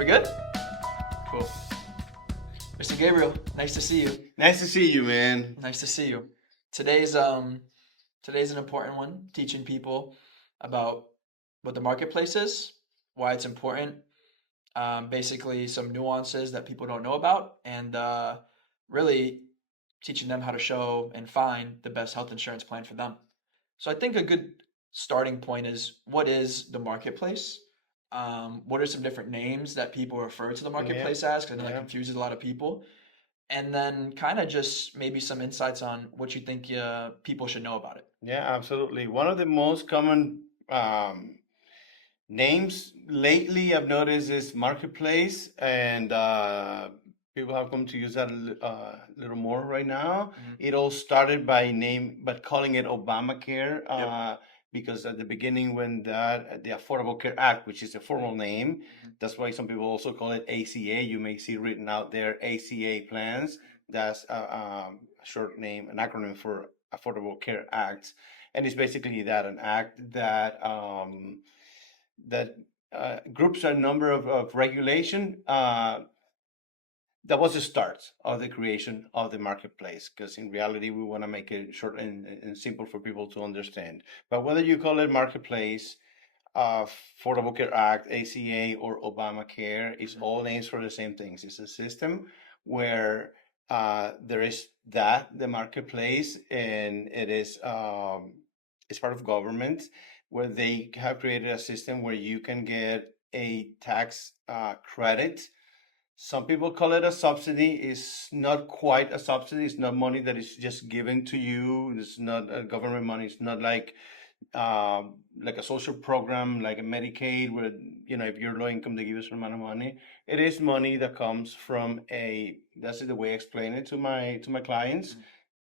We're good? Cool. Mr. Gabriel, nice to see you. Nice to see you, man. Nice to see you. Today's today's an important one, teaching people about what the marketplace is, why it's important, basically some nuances that people don't know about, and really teaching them how to show and find the best health insurance plan for them. So I think a good starting point is what is the marketplace? What are some different names that people refer to the Yeah, marketplace as? Because I know that yeah, confuses a lot of people. And then kind of just maybe some insights on what you think people should know about it. yeah, absolutely. One of the most common names lately I've noticed is marketplace, and people have come to use that a little more right now. Mhm. It all started by name, but calling it Obamacare, Yep. because at the beginning, when the Affordable Care Act, which is a formal name, Mhm. that's why some people also call it ACA. You may see written out there ACA plans. That's a short name, an acronym for Affordable Care Act, and it's basically that an act that groups a number of regulation. That was the start of the creation of the marketplace, because in reality we want to make it short and simple for people to understand. But whether you call it marketplace, Affordable Care Act, ACA, or Obamacare, it's Mhm. all names for the same things. It's a system where there is the marketplace, and it's part of government, where they have created a system where you can get a tax credit. Some people call it a subsidy. It's not quite a subsidy. It's not money that is just given to you. It's not government money. It's not like a social program, like a Medicaid, where if you're low income, they give you some amount of money. It is money that comes from a. That's the way I explain it to my clients. Mhm.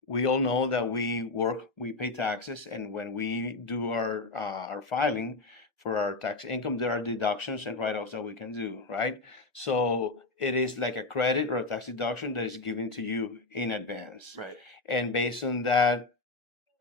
We all know that we work, we pay taxes, and when we do our filing for our tax income, there are deductions and write-offs that we can do, right? So it is like a credit or a tax deduction that is given to you in advance, Right. and based on that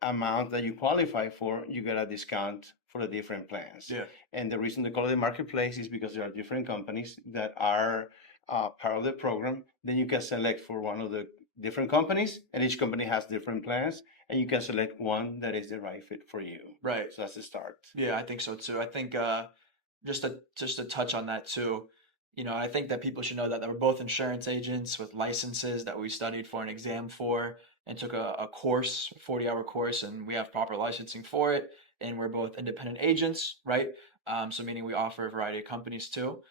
amount that you qualify for, you get a discount for the different plans. Yeah. And the reason they call it a marketplace is because there are different companies that are part of the program. Then you can select for one of the different companies, and each company has different plans, and you can select one that is the right fit for you. Right. So that's the start. Yeah, I think so too. I think just to touch on that too, I think that people should know that we're both insurance agents with licenses that we studied for an exam for and took a course, 40-hour course, and we have proper licensing for it. And we're both independent agents, right? So meaning we offer a variety of companies too.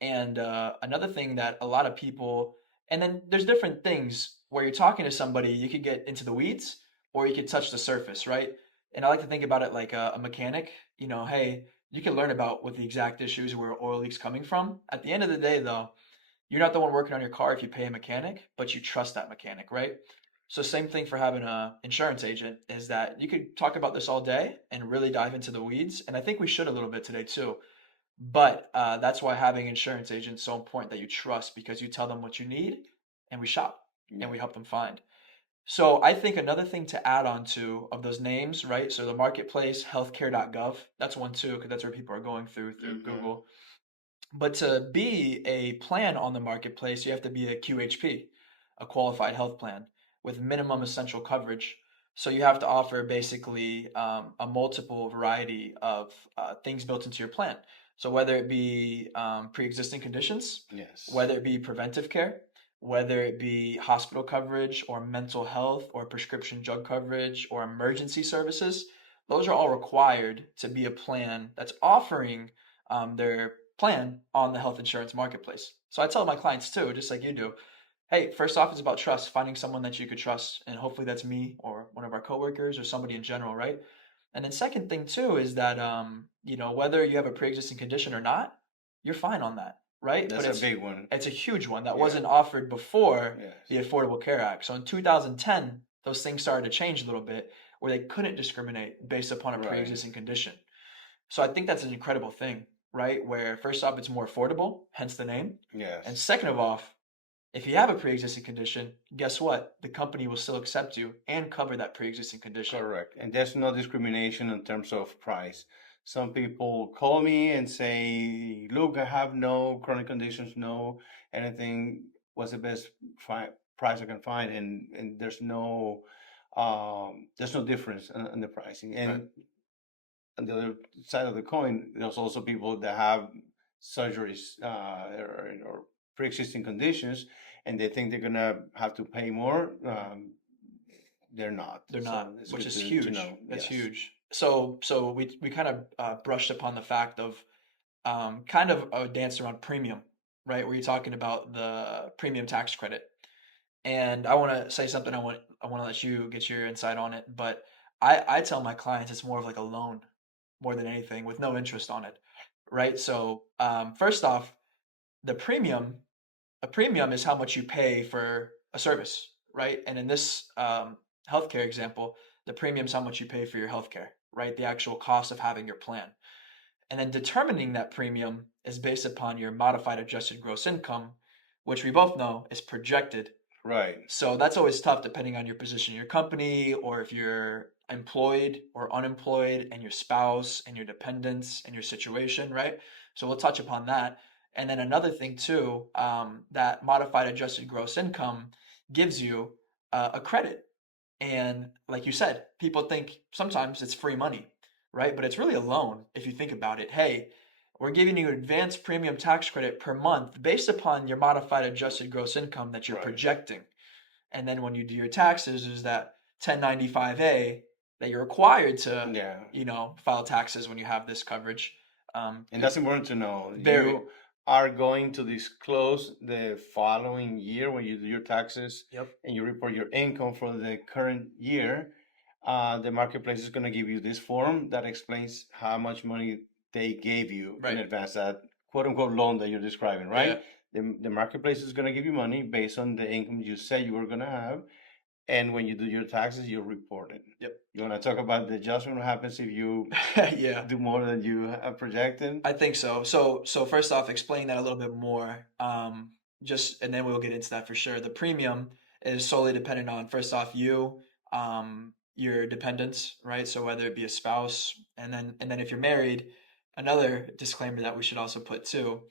And another thing that a lot of people, and then there's different things where you're talking to somebody, you could get into the weeds or you could touch the surface, right? And I like to think about it like a mechanic. Hey, you can learn about what the exact issues where oil leaks coming from. At the end of the day, though, you're not the one working on your car if you pay a mechanic, but you trust that mechanic, right? So same thing for having a insurance agent is that you could talk about this all day and really dive into the weeds, and I think we should a little bit today too. But that's why having insurance agents so important that you trust because you tell them what you need, and we shop and Yeah. we help them find. So I think another thing to add on to of those names, right? So the marketplace, healthcare.gov, that's one too, because that's where people are going through Mm-hmm. Google. But to be a plan on the marketplace, you have to be a QHP, a qualified health plan with minimum essential coverage. So you have to offer basically a multiple variety of things built into your plan. So whether it be pre-existing conditions, Yes. whether it be preventive care, whether it be hospital coverage or mental health or prescription drug coverage or emergency services, those are all required to be a plan that's offering their plan on the health insurance marketplace. So I tell my clients too, just like you do, hey, first off, it's about trust, finding someone that you could trust. And hopefully that's me or one of our coworkers or somebody in general, right? And then second thing too is that whether you have a pre-existing condition or not, you're fine on that, right? But That's a big one. it's a huge one that Yeah. wasn't offered before Yes. the Affordable Care Act. So in 2010, those things started to change a little bit where they couldn't discriminate based upon a Right. pre-existing condition. So I think that's an incredible thing, right? Where first off, it's more affordable, hence the name. And Yes. second of all, if you have a pre-existing condition, guess what? The company will still accept you and cover that pre-existing condition. Correct. And there's no discrimination in terms of price. Some people call me and say, "Look, I have no chronic conditions, no anything. What's the best price I can find?" And there's no difference in the pricing. Right. And on the other side of the coin, there's also people that have surgeries or pre-existing conditions, and they think they're gonna have to pay more. They're not. They're So not, it's which good is to huge. know. That's Yes. huge. So we kind of brushed upon the fact of kind of a dance around premium, right? Where you're talking about the premium tax credit. And I want to say something. I want to let you get your insight on it. But I tell my clients it's more of like a loan more than anything with no interest on it, right? So first off, the premium a premium is how much you pay for a service, right? And in this healthcare example, the premium is how much you pay for your healthcare, right? The actual cost of having your plan. And then determining that premium is based upon your modified adjusted gross income, which we both know is projected. Right. So that's always tough depending on your position in your company or if you're employed or unemployed and your spouse and your dependents and your situation, right? So we'll touch upon that. And then another thing too, that modified adjusted gross income gives you a credit. And like you said, people think sometimes it's free money, right? But it's really a loan if you think about it. Hey, we're giving you advanced premium tax credit per month based upon your modified adjusted gross income that you're Right. projecting. And then when you do your taxes, there's that 1095A that you're required to, Yeah. file taxes when you have this coverage. And that's important to know. Very. You are going to disclose the following year when you do your taxes Yep. and you report your income for the current year. The marketplace is going to give you this form that explains how much money they gave you in Right. advance, that quote unquote loan that you're describing, Yeah. right? The marketplace is going to give you money based on the income you said you were going to have. And when you do your taxes, you report it. Yep. You want to talk about the adjustment? What happens if you Yeah. do more than you have projected? I think so. So first off, explain that a little bit more. Just and then we'll get into that for sure. The premium is solely dependent on first off you, your dependents, right? So whether it be a spouse, and then if you're married, another disclaimer that we should also put too.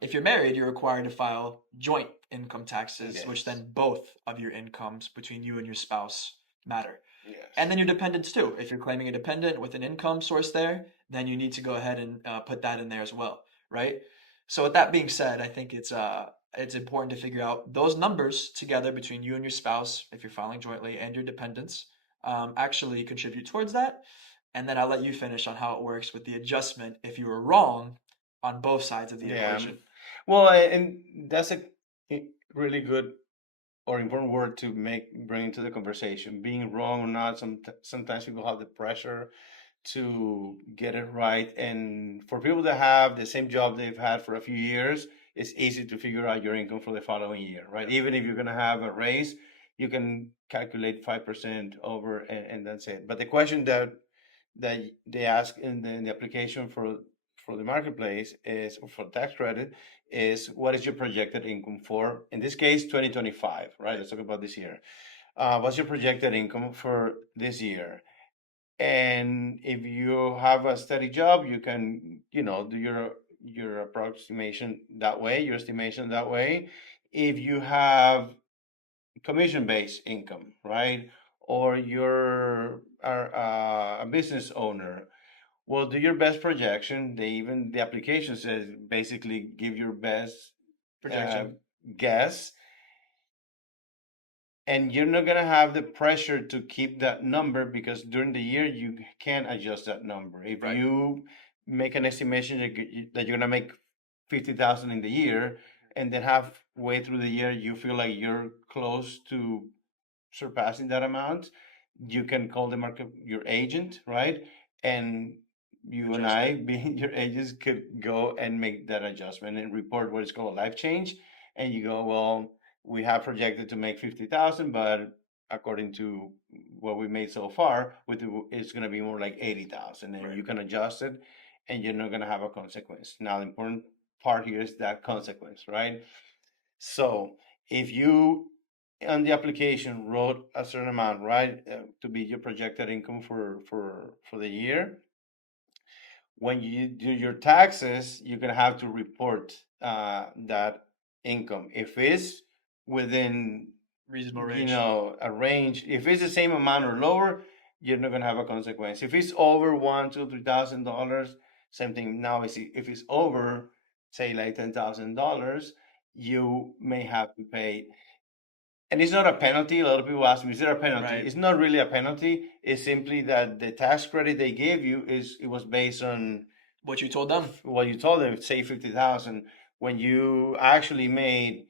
If you're married, you're required to file joint income taxes, which Yes. then both of your incomes between you and your spouse matter. And Yes. then your dependents too. If you're claiming a dependent with an income source there, then you need to go ahead and put that in there as well, right? So with that being said, I think it's important to figure out those numbers together between you and your spouse, if you're filing jointly, and your dependents, actually contribute towards that. And then I'll let you finish on how it works with the adjustment if you were wrong on both sides of the Yeah. equation. Well, and that's a really good or important word to bring into the conversation. Being wrong or not, sometimes people have the pressure to get it right. And for people that have the same job they've had for a few years, it's easy to figure out your income for the following year, right? Even if you're going to have a raise, you can calculate 5% over, and that's it. But the question that they ask in the application for the marketplace is for tax credit is, what is your projected income for, in this case, 2025, right? Let's talk about this year. What's your projected income for this year? And if you have a steady job, you can, do your approximation that way, your estimation that way. If you have commission-based income, right? Or you're a business owner, well, do your best projection. The application says basically give your best uh, Projection. guess, and you're not gonna have the pressure to keep that number because during the year you can adjust that number. If Right. you make an estimation that you're gonna make 50,000 in the year, and then halfway through the year you feel like you're close to surpassing that amount, you can call the market your agent, right? And you and Adjust I, it. being your agents, could go and make that adjustment and report what is called a life change. And you go, well, we have projected to make 50,000, but according to what we made so far, it's going to be more like 80,000, and Right. you can adjust it, and you're not going to have a consequence. Now, the important part here is that consequence, right? So if you on the application wrote a certain amount, right, to be your projected income for the year, when you do your taxes, you're gonna have to report that income. If it's within, Reasonable range. a range, if it's the same amount or lower, you're not gonna have a consequence. If it's over one, two, $3,000, same thing. Now, if it's over, say like $10,000, you may have to pay. And it's not a penalty. A lot of people ask me, "Is there a penalty?" Right. It's not really a penalty. It's simply that the tax credit they gave you it was based on What you told them. what you told them. Say 50,000. When you actually made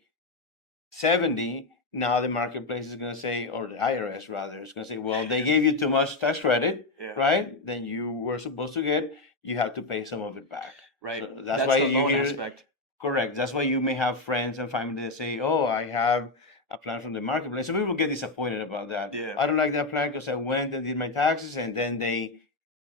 70, now the marketplace is going to say, or the IRS rather, is going to say, well, they gave you too much tax credit, Yeah. right? Then you were supposed to get, you have to pay some of it back. Right. So That's why the you loan hear, aspect. correct. That's why you may have friends and family that say, oh, I have a plan from the marketplace. Some people get disappointed about that. Yeah. I don't like that plan because I went and did my taxes and then they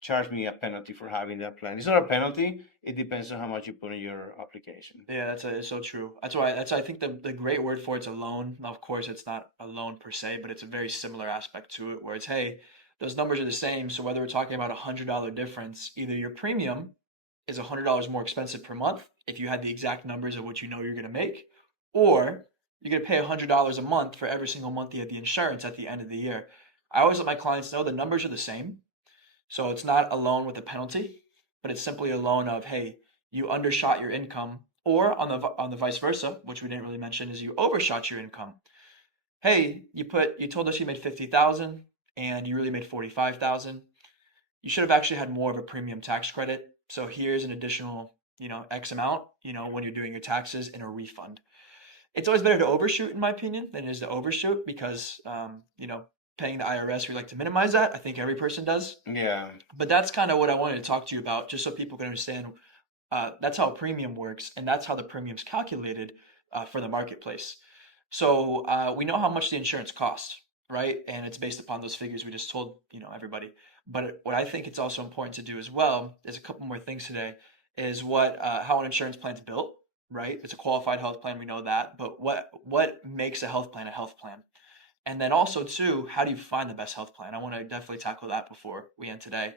charge me a penalty for having that plan. It's not a penalty. It depends on how much you put in your application. Yeah, it's so true. That's why I think the great word for it's a loan. Now, of course, it's not a loan per se, but it's a very similar aspect to it, where it's, hey, those numbers are the same. So whether we're talking about $100 difference, either your premium is $100 more expensive per month if you had the exact numbers of what you know you're going to make, or you're going to pay $100 a month for every single month you have the insurance at the end of the year. I always let my clients know the numbers are the same. So it's not a loan with a penalty, but it's simply a loan of, hey, you undershot your income, or on the vice versa, which we didn't really mention, is you overshot your income. Hey, you told us you made 50,000 and you really made 45,000. You should have actually had more of a premium tax credit. So here's an additional, X amount, when you're doing your taxes in a refund. It's always better to overshoot, in my opinion, than it is to overshoot because, paying the IRS, we like to minimize that. I think every person does. Yeah. But that's kind of what I wanted to talk to you about, just so people can understand. That's how a premium works, and that's how the premium's calculated for the marketplace. So we know how much the insurance costs, right? And it's based upon those figures we just told everybody. But what I think it's also important to do as well is a couple more things today. Is how an insurance plan's built, right? It's a qualified health plan. We know that, but what makes a health plan a health plan? And then also too, how do you find the best health plan? I want to definitely tackle that before we end today.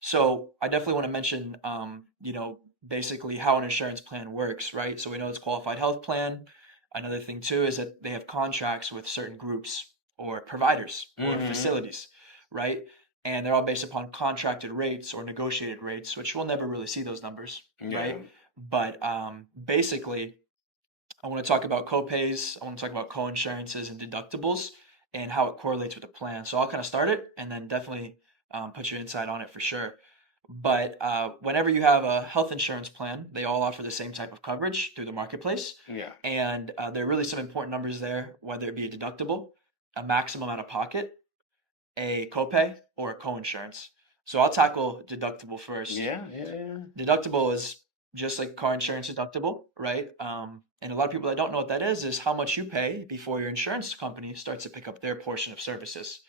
So I definitely want to mention, basically how an insurance plan works, right? So we know it's qualified health plan. Another thing too is that they have contracts with certain groups or providers or Mm-hmm. facilities, right? And they're all based upon contracted rates or negotiated rates, which we'll never really see those numbers, Yeah. right? But basically, I want to talk about copays. I want to talk about co-insurances and deductibles and how it correlates with the plan. So I'll kind of start it and then definitely put your insight on it for sure. But whenever you have a health insurance plan, they all offer the same type of coverage through the marketplace. Yeah. And there are really some important numbers there, whether it be a deductible, a maximum out of pocket, a copay, or a co-insurance. So I'll tackle deductible first. Yeah. Yeah. Yeah. Deductible is just like car insurance deductible, right? And a lot of people that don't know what that is how much you pay before your insurance company starts to pick up their portion of services.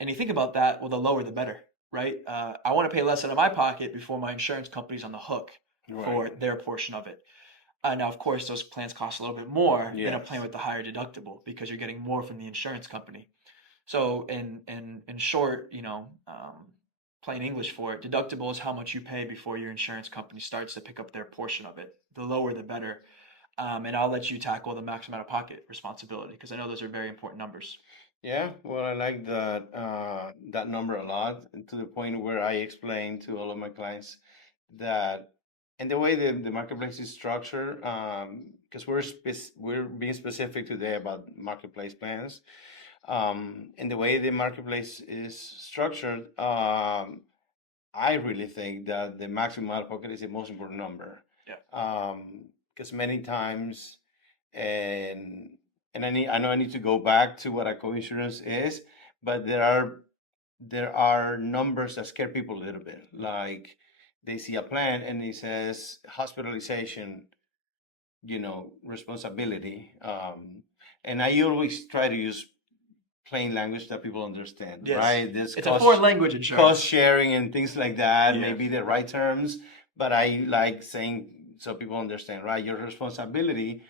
And you think about that, well, the lower the better, right? I want to pay less out of my pocket before my insurance company's on the hook for Right. their portion of it. Now, of course, those plans cost a little bit more than a plan Yes. with the higher deductible because you're getting more from the insurance company. So, in short, plain English for it, deductible is how much you pay before your insurance company starts to pick up their portion of it. The lower, the better. And I'll let you tackle the maximum out of pocket responsibility because I know those are very important numbers. Yeah, well, I like that number a lot, and to the point where I explain to all of my clients that, and the way the marketplace is structured, because we're being specific today about marketplace plans, and the way the marketplace is structured, I really think that the maximum out of pocket is the most important number. Yeah. Because many times, and I know I need to go back to what a co-insurance is, but there are numbers that scare people a little bit. Like they see a plan and it says hospitalization, responsibility. And I always try to use plain language that people understand, Yes. right? This It's a foreign language cost insurance. sharing and things like that, Yeah. maybe the right terms, but I like saying so people understand, right? Your responsibility,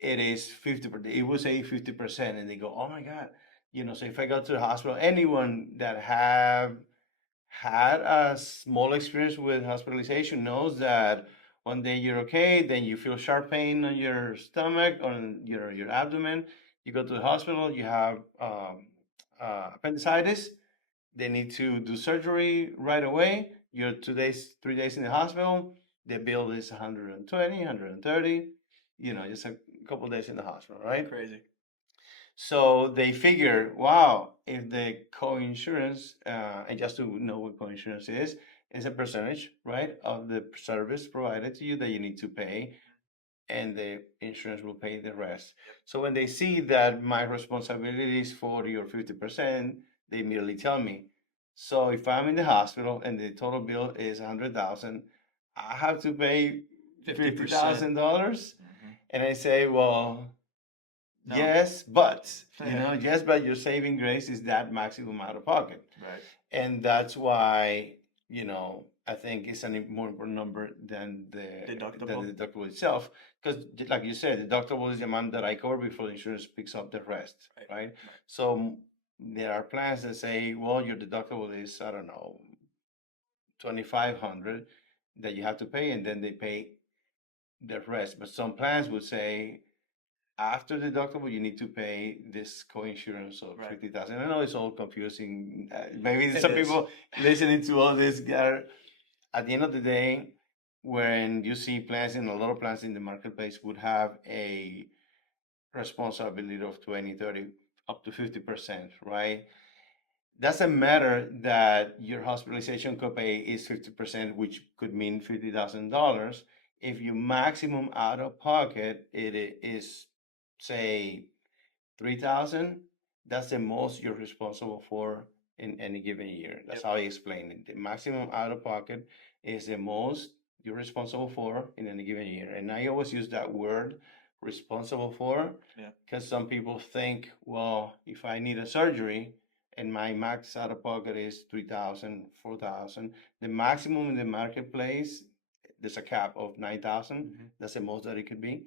it is 50%. It will say 50%, and they go, oh my God. So if I go to the hospital, anyone that had a small experience with hospitalization knows that one day you're okay, then you feel sharp pain on your stomach, on your abdomen. You go to the hospital, you have appendicitis. They need to do surgery right away. You're 2 days, 3 days in the hospital. The bill is 120, 130. Just a couple days in the hospital, right? Crazy. So they figure, wow, if the co-insurance, and just to know what co-insurance is a percentage, right, of the service provided to you that you need to pay, and the insurance will pay the rest. So when they see that my responsibility is 40 or 50%, they immediately tell me. So if I'm in the hospital and the total bill is 100,000, I have to pay 50%. $50,000, and I say, well, No. yes, but yes, but your saving grace is that maximum out of pocket, Right. and that's why I think it's a more important number than the Deductible. deductible itself, because like you said, deductible is the amount that I cover before the insurance picks up the rest, right? So there are plans that say, well, your deductible is, I don't know, 2,500 that you have to pay, and then they pay the rest. But some plans would say after deductible, you need to pay this co-insurance of 50,000. I know it's all confusing. Maybe some people listening to all this are, at the end of the day, when you see plans, and a lot of plans in the marketplace would have a responsibility of 20, 30, up to 50%, right? Doesn't matter that your hospitalization copay is 50%, which could mean $50,000. If your maximum out of pocket it is, say, 3,000, that's the most you're responsible for in any given year. That's how I explain it. The maximum out of pocket is the most you're responsible for in any given year. And I always use that word responsible for, because some people think, well, if I need a surgery and my max out of pocket is 3,000, 4,000, the maximum in the marketplace, there's a cap of 9,000. That's the most that it could be.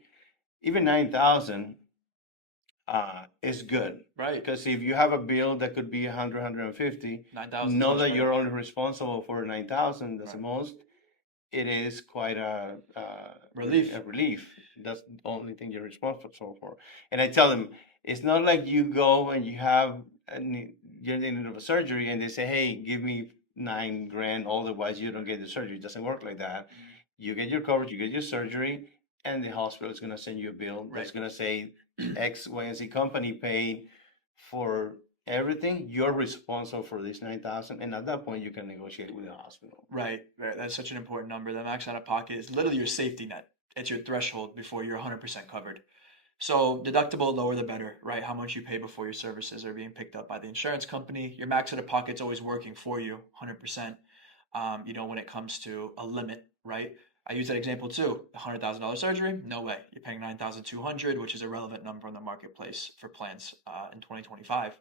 Even 9,000 is good, right? Because if you have a bill that could be 100, 150, 9,000. know that you're only responsible for 9,000. That's the most. It is quite a Relief. A relief. That's the only thing you're responsible for. And I tell them, it's not like you go and you have you're in need of a surgery, and they say, hey, give me 9 grand, otherwise you don't get the surgery. It doesn't work like that. You get your coverage, you get your surgery, and the hospital is going to send you a bill that's going to say X, Y, and Z company paid for everything. You're responsible for this 9,000, and at that point, you can negotiate with the hospital. Right. That's such an important number. The max out of pocket is literally your safety net. It's your threshold before you're 100% covered. So deductible, lower the better, right? How much you pay before your services are being picked up by the insurance company. Your max out of pocket's always working for you, 100%. When it comes to a limit, right? I use that example too. $100,000 surgery, no way. You're paying 9,200, which is a relevant number on the marketplace for plans in 2025.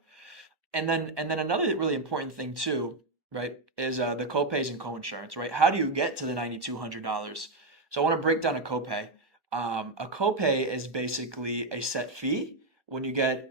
And then another really important thing too, right, is the copays and coinsurance, right? How do you get to the $9,200? So I want to break down a copay. A copay is basically a set fee when you get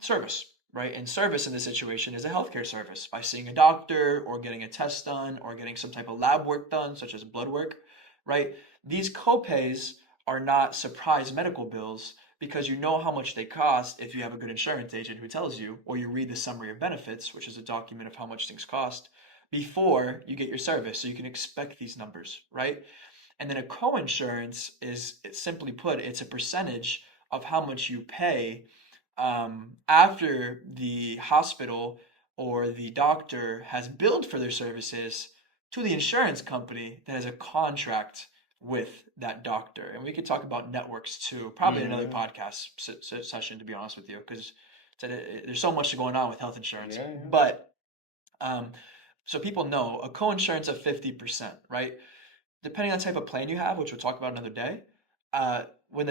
service, right? And service in this situation is a healthcare service by seeing a doctor or getting a test done or getting some type of lab work done, such as blood work, right? These copays are not surprise medical bills because you know how much they cost if you have a good insurance agent who tells you, or you read the summary of benefits, which is a document of how much things cost, before you get your service. So you can expect these numbers, right? And then a co-insurance is, simply put, it's a percentage of how much you pay after the hospital or the doctor has billed for their services to the insurance company that has a contract with that doctor. And we could talk about networks too, probably in another podcast session, to be honest with you, because there's so much going on with health insurance. But so people know a co-insurance of 50%, right? Depending on the type of plan you have, which we'll talk about another day, when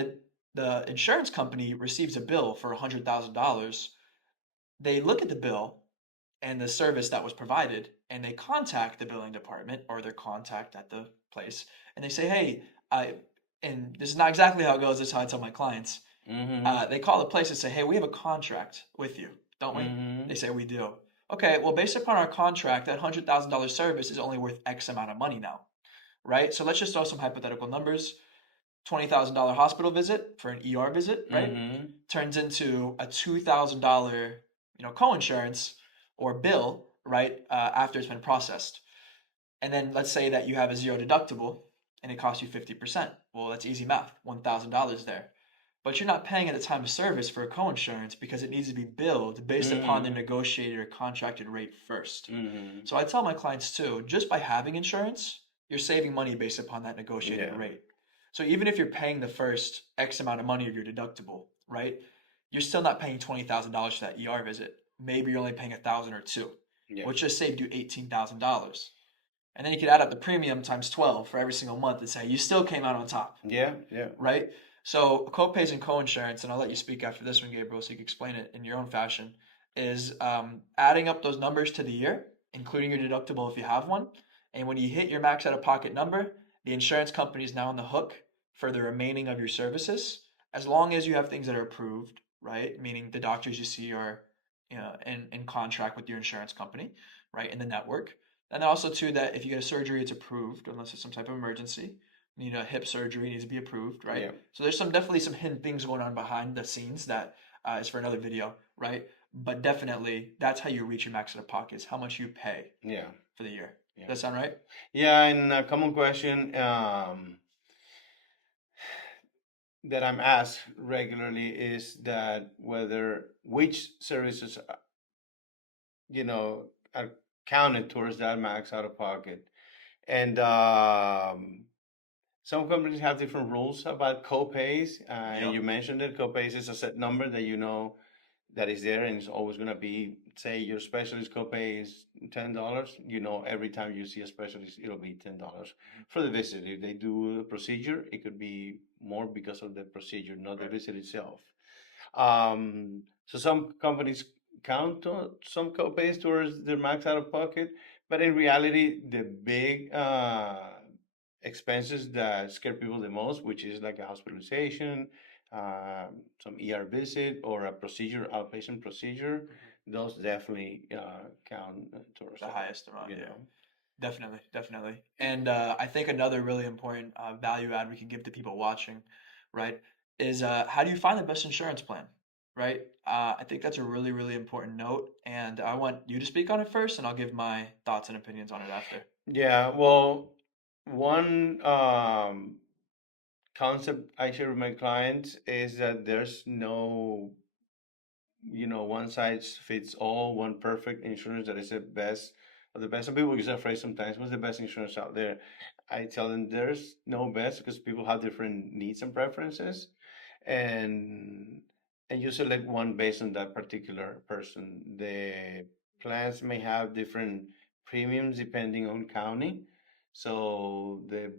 the insurance company receives a bill for $100,000, they look at the bill and the service that was provided, and they contact the billing department or their contact at the place, and they say, hey, and this is not exactly how it goes, this is how I tell my clients. They call the place and say, hey, we have a contract with you, don't we? They say, we do. okay, well, based upon our contract, that $100,000 service is only worth X amount of money now, right? So let's just throw some hypothetical numbers. $20,000 hospital visit for an ER visit, right? Mm-hmm. Turns into a $2,000, coinsurance or bill, right? After it's been processed. And then let's say that you have a zero deductible and it costs you 50%. Well, that's easy math, $1,000 there. But you're not paying at the time of service for a coinsurance because it needs to be billed based upon the Mm-hmm. negotiated or contracted rate first. Mm-hmm. So I tell my clients too, just by having insurance, you're saving money based upon that negotiated Yeah. rate. So even if you're paying the first X amount of money of your deductible, right? You're still not paying $20,000 for that ER visit. Maybe you're only paying 1,000 or two, Yeah. which just saved you $18,000. And then you could add up the premium times 12 for every single month and say you still came out on top, Yeah. Yeah. right? So co-pays and co-insurance, and I'll let you speak after this one, Gabriel, so you can explain it in your own fashion, is adding up those numbers to the year, including your deductible if you have one. And when you hit your max out-of-pocket number, the insurance company is now on the hook for the remaining of your services, as long as you have things that are approved, right? Meaning the doctors you see are, in contract with your insurance company, right, in the network. And then also too that if you get a surgery, it's approved unless it's some type of emergency. Need a hip surgery, needs to be approved, right? Yeah. So there's definitely some hidden things going on behind the scenes that is for another video, right? But definitely that's how you reach your max out of pockets, how much you pay Yeah. for the year. Yeah. Does that sound right? Yeah. And a common question that I'm asked regularly is that whether which services, you know, are counted towards that max out of pocket. And some companies have different rules about co-pays. And Yep. you mentioned that co-pays is a set number that you know that is there and it's always going to be, say your specialist copay is $10. You know, every time you see a specialist, it'll be $10 for the visit. If they do a procedure, it could be more because of the procedure, not the Right. visit itself. So some companies count on some copays towards their max out of pocket, but in reality, the big expenses that scare people the most, which is like a hospitalization, some ER visit, or a procedure, outpatient procedure, those definitely count towards The that. highest amount, You yeah. know. Definitely, definitely. And I think another really important value add we can give to people watching, right, is how do you find the best insurance plan, right? I think that's a really, really important note. And I want you to speak on it first, and I'll give my thoughts and opinions on it after. Yeah. Well, one concept I share with my clients is that there's no, one size fits all, one perfect insurance that is the best of the best. Some people get afraid sometimes, what's the best insurance out there? I tell them there's no best because people have different needs and preferences, and you select one based on that particular person. The plans may have different premiums depending on county. So the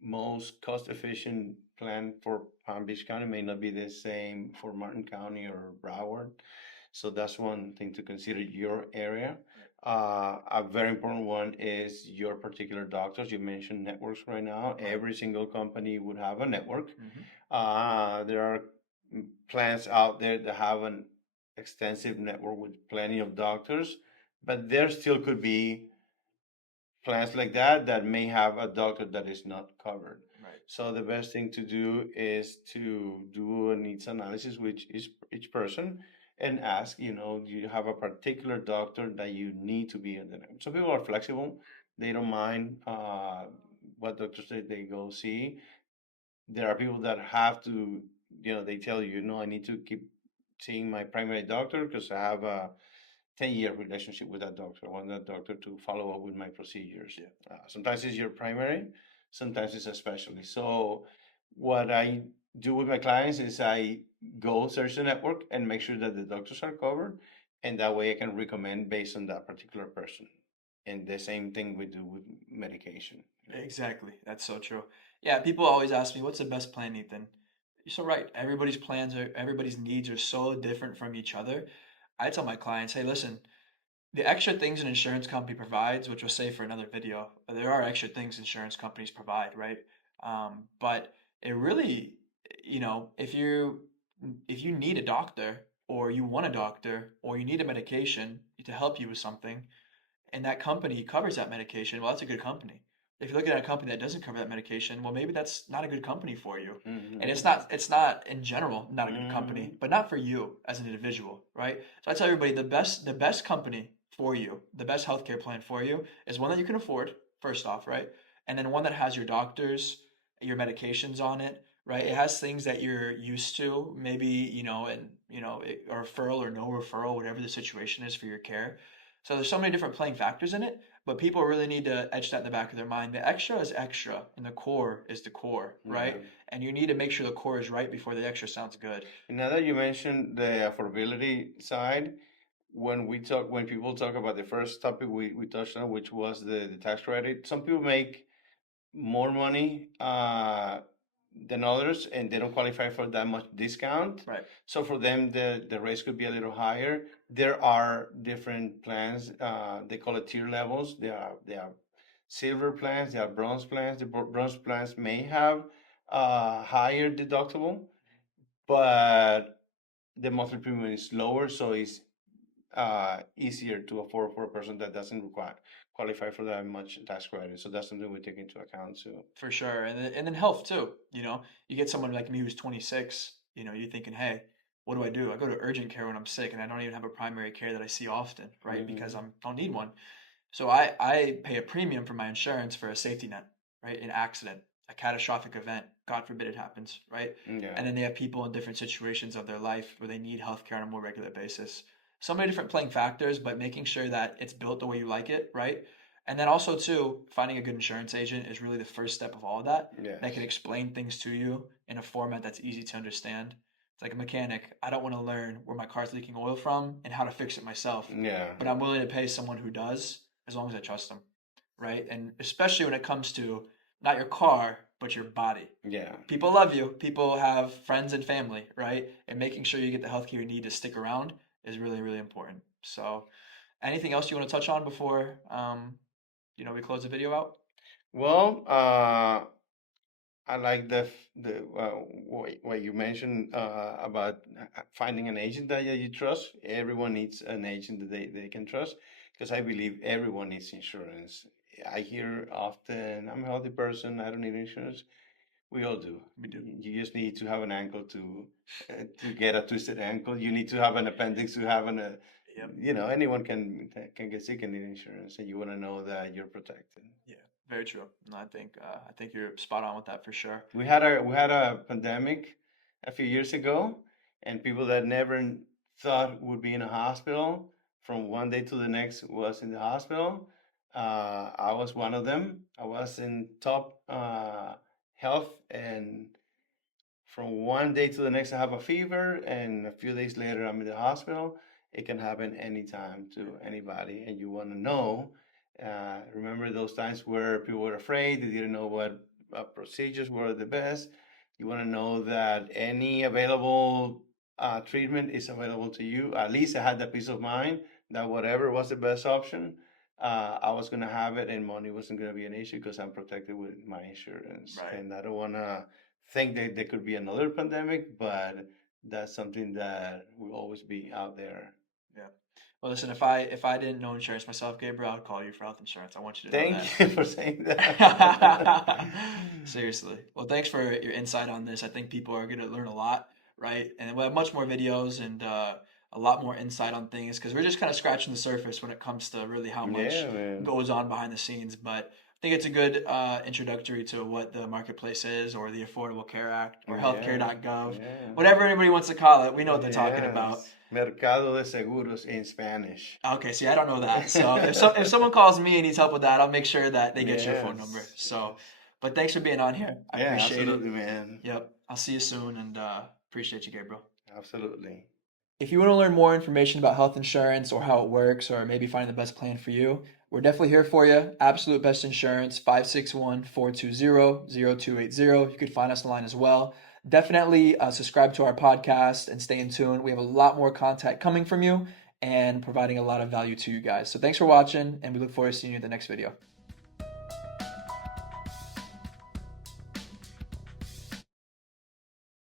most cost efficient plan for Palm Beach County may not be the same for Martin County or Broward. So that's one thing to consider, your area. A very important one is your particular doctors. You mentioned networks right now. Right. Every single company would have a network. Mm-hmm. There are plans out there that have an extensive network with plenty of doctors, but there still could be plans like that that may have a doctor that is not covered. Right. So the best thing to do is to do a needs analysis with each person and ask, do you have a particular doctor that you need to be in the network? Some people are flexible; they don't mind what doctors they go see. There are people that have to, they tell you, no, I need to keep seeing my primary doctor because I have a 10-year relationship with that doctor. I want that doctor to follow up with my procedures. Yeah. Sometimes it's your primary, sometimes it's a specialist. So, what I do with my clients is I go search the network and make sure that the doctors are covered, and that way I can recommend based on that particular person. And the same thing we do with medication. Exactly. That's so true. Yeah, people always ask me, what's the best plan, Ethan? You're so right. Everybody's needs are so different from each other. I tell my clients, hey, listen, the extra things an insurance company provides, which we'll save for another video, there are extra things insurance companies provide, right? But it really, if you need a doctor, or you want a doctor, or you need a medication to help you with something, and that company covers that medication, well, that's a good company. If you're looking at a company that doesn't cover that medication, well, maybe that's not a good company for you. And Mm-hmm. it's not in general not a good company, Mm-hmm. but not for you as an individual, right? So I tell everybody the best company for you, the best healthcare plan for you is one that you can afford, first off, right? And then one that has your doctors, your medications on it, right? It has things that you're used to, maybe, and a referral or no referral, whatever the situation is for your care. So there's so many different playing factors in it, but people really need to etch that in the back of their mind. The extra is extra, and the core is the core, Yeah. right? And you need to make sure the core is right before the extra sounds good. And now that you mentioned the affordability side, when people talk about the first topic we touched on, which was the tax credit, some people make more money than others, and they don't qualify for that much discount. Right. So for them, the rates could be a little higher. There are different plans. They call it tier levels. There are silver plans. There are bronze plans. The bronze plans may have higher deductible, but the monthly premium is lower, so it's easier to afford for a person that doesn't qualify for that much tax credit. So that's something we take into account too. For sure. And then health too, you get someone like me who's 26, you're thinking, hey, what do I do? I go to urgent care when I'm sick and I don't even have a primary care that I see often, right? Because Hmm. I don't need one. So I pay a premium for my insurance for a safety net, right? An accident, a catastrophic event, God forbid it happens, right? Yeah. And then they have people in different situations of their life where they need healthcare on a more regular basis. So many different playing factors, but making sure that it's built the way you like it, right? And then also too, finding a good insurance agent is really the first step of all of that. That can Yes. explain things to you in a format that's easy to understand. It's like a mechanic. I don't want to learn where my car's leaking oil from and how to fix it myself, Yeah. but I'm willing to pay someone who does as long as I trust them, right? And especially when it comes to not your car, but your body. Yeah. People love you. People have friends and family, right? And making sure you get the healthcare you need to stick around is really, really important. So, anything else you want to touch on before we close the video out? Well, I like what you mentioned about finding an agent that you trust. Everyone needs an agent that they can trust, because I believe everyone needs insurance. I hear often, I'm a healthy person, I don't need insurance. We all do. We do. You just need to have an ankle to get a twisted ankle. You need to have an appendix to have Yep. anyone can get sick and need insurance, and you want to know that you're protected. Yeah. Very true. No, I think you're spot on with that for sure. We had a pandemic a few years ago, and people that never thought would be in a hospital from one day to the next was in the hospital. I was one of them. I was in top health, and from one day to the next, I have a fever, and a few days later, I'm in the hospital. It can happen anytime to anybody, and you want to know. Remember those times where people were afraid, they didn't know what procedures were the best. You want to know that any available treatment is available to you. At least I had that peace of mind that whatever was the best option, I was going to have it, and money wasn't going to be an issue because I'm protected with my insurance. Right. And I don't want to think that there could be another pandemic, but that's something that will always be out there. Yeah. Well, listen, if I didn't know insurance myself, Gabriel, I'd call you for health insurance. I want you to know Thank you for saying that. that. Seriously. Well, thanks for your insight on this. I think people are going to learn a lot, right? And we'll have much more videos and a lot more insight on things because we're just kind of scratching the surface when it comes to really how much Yeah, man. goes on behind the scenes. But I think it's a good introductory to what the marketplace is or the Affordable Care Act or Yeah, healthcare.gov, yeah. whatever anybody wants to call it. We know what they're talking about. Yes. Mercado de Seguros in Spanish. Okay, see, I don't know that. So if someone calls me and needs help with that, I'll make sure that they get your phone number. Yes, So, yes. but thanks for being on here. I Yeah, appreciate it. absolutely, man. Yep. I'll see you soon and appreciate you, Gabriel. Absolutely. If you want to learn more information about health insurance or how it works or maybe finding the best plan for you, we're definitely here for you. Absolute Best Insurance, 561-420-0280. You could find us online as well. Definitely subscribe to our podcast and stay in tune. We have a lot more content coming from you and providing a lot of value to you guys. So thanks for watching, and we look forward to seeing you in the next video.